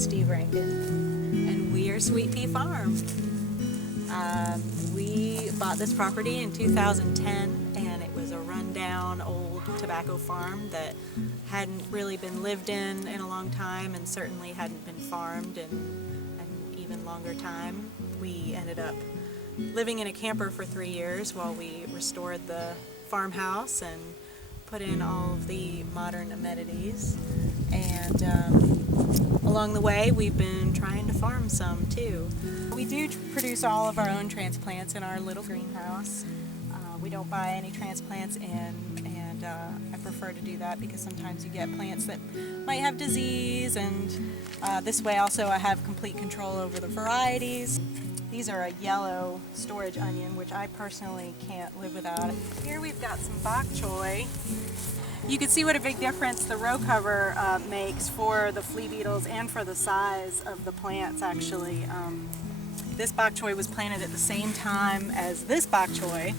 Steve Rankin, and we are Sweet Pea Farm. We bought this property in 2010, and it was a rundown old tobacco farm that hadn't really been lived in a long time, and certainly hadn't been farmed in an even longer time. We ended up living in a camper for 3 years while we restored the farmhouse and put in all of the modern amenities. And along the way, we've been trying to farm some too. We do produce all of our own transplants in our little greenhouse. We don't buy any transplants in, and I prefer to do that because sometimes you get plants that might have disease, and this way also I have complete control over the varieties. These are a yellow storage onion, which I personally can't live without. Here we've got some bok choy. You can see what a big difference the row cover makes for the flea beetles and for the size of the plants, actually. This bok choy was planted at the same time as this bok choy,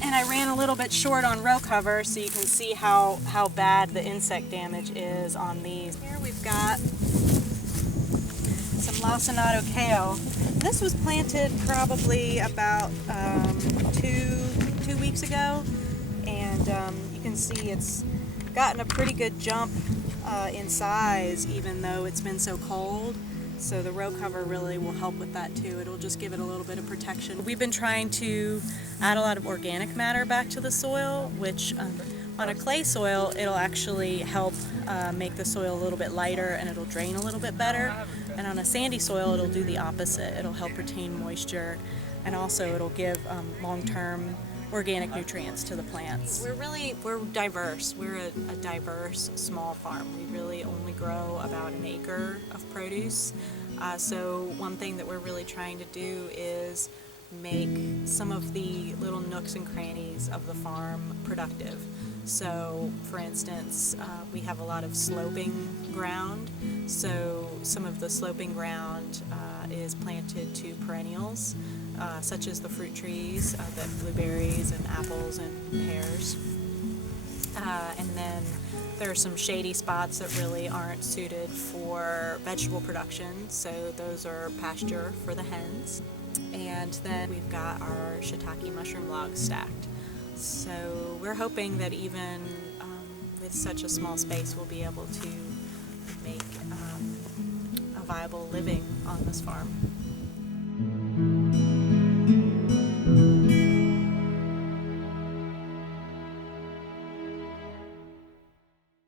and I ran a little bit short on row cover so you can see how bad the insect damage is on these. Here we've got some lacinato kale. This was planted probably about 2 weeks ago, and you can see it's gotten a pretty good jump in size even though it's been so cold. So the row cover really will help with that too. It'll just give it a little bit of protection. We've been trying to add a lot of organic matter back to the soil, which on a clay soil it'll actually help make the soil a little bit lighter, and it'll drain a little bit better. And on a sandy soil it'll do the opposite. It'll help retain moisture, and also it'll give long-term organic nutrients to the plants. We're diverse. We're a diverse small farm. We really only grow about an acre of produce. So one thing that we're really trying to do is make some of the little nooks and crannies of the farm productive. So for instance, we have a lot of sloping ground. So some of the sloping ground is planted to perennials, such as the fruit trees, the blueberries and apples and pears. And then there are some shady spots that really aren't suited for vegetable production, so those are pasture for the hens. And then we've got our shiitake mushroom logs stacked. So we're hoping that even with such a small space we'll be able to make a viable living on this farm.